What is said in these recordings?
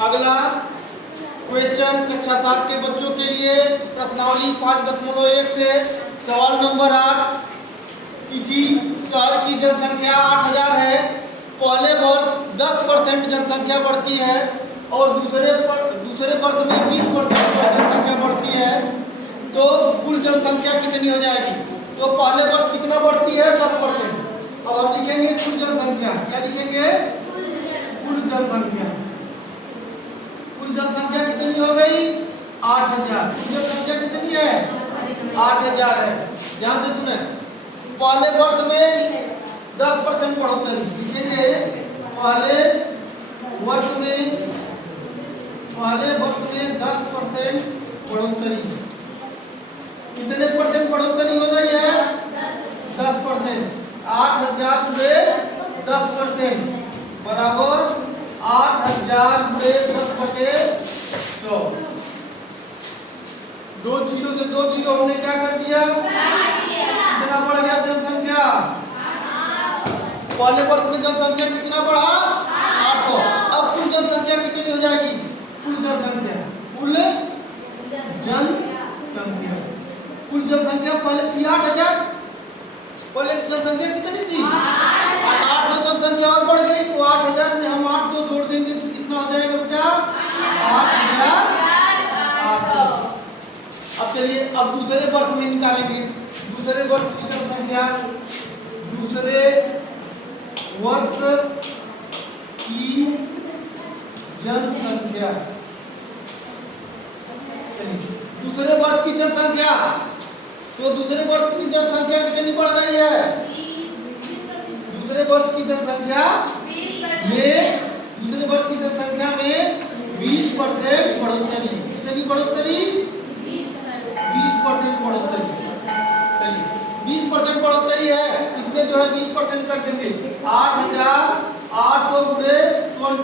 अगला क्वेश्चन कक्षा 7 के बच्चों के लिए प्रश्नावली 5.1 से सवाल नंबर 8। किसी शहर की जनसंख्या 8000 है। पहले वर्ष 10% जनसंख्या बढ़ती है और दूसरे वर्ष में 20% जनसंख्या बढ़ती है, तो कुल जनसंख्या कितनी हो जाएगी? तो पहले वर्ष कितना बढ़ती है? 10%। अब हम लिखेंगे कुल जनसंख्या। क्या लिखेंगे? कुल जनसंख्या। कुल जनसंख्या कितनी हो गई? 8000। कुल जनसंख्या कितनी है? 8000 है। ध्यान से सुने, पहले वर्ष में 10% बढ़ोतरी लिखेंगे। पहले वर्ष में 10% बढ़ोतरी। कितने परसेंट बढ़ोतरी हो रही है? 10%। 8000 में 10% बराबर 8000 में 10/100। 2 जीरो से 2 जीरो हमने क्या कर दिया? कितना बढ़ गया जनसंख्या? पहले वर्ष में जनसंख्या कितना बढ़ा? 800। अब कुल जनसंख्या कितनी हो जाएगी? कुल जनसंख्या पहले थी 8000। पहले जनसंख्या कितनी थी? 800। जनसंख्या और बढ़ गई तो 8000 में हम 800 जोड़ देंगे तो कितना हो जाएगा बेटा? 8800। अब चलिए अब दूसरे वर्ष में निकालेंगे। दूसरे वर्ष की जनसंख्या, दूसरे वर्ष की जनसंख्या, दूसरे वर्ष की जनसंख्या, तो दूसरे वर्ष की जनसंख्या कितनी बढ़ रही है? दूसरे वर्ष की जनसंख्या में 20% बढ़ोतरी। कितनी बढ़ोतरी? 20% बढ़ोतरी। चलिए 20% बढ़ोतरी है, इसमें जो है 20% कर देंगे। 8800 गुणे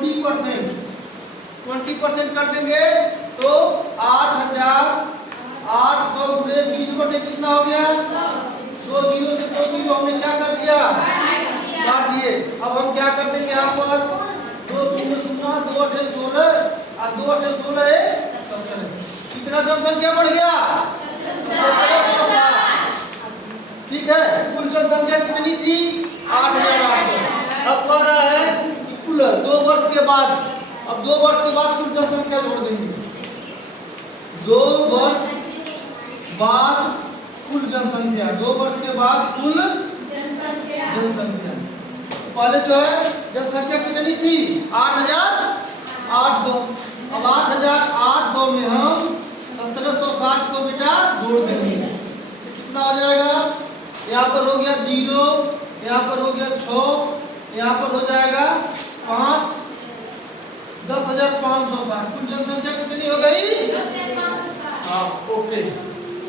20% कर देंगे तो 8800 गुणे 20 कितना हो गया? 2 जीरो से 2 जीरो हमने क्या कर दिया? काट दिए। अब हम क्या कर देंगे? यहाँ पर 2 0 0 2 8 16 और 2 8 16 17। कितना जनसंख्या बढ़ गया? 1760। ठीक है। कुल जनसंख्या कितनी थी? 8800। अब कह रहा है कि कुल 2 वर्ष के बाद, अब 2 वर्ष के बाद कुल जनसंख्या जोड़ देंगे। 2 वर्ष बाद कुल जनसंख्या, 2 वर्ष के बाद कुल जनसंख्या। पहले जो है जनसंख्या कितनी थी? 8800। अब 8800 में हम 1760 को बेटा जोड़ देंगे। कितना हो जाएगा? यहाँ पर हो गया 0, यहाँ पर हो गया 6, यहाँ पर हो जाएगा 5, 10,560। कुल जनसंख्या कितनी हो गई? हाँ, ओके।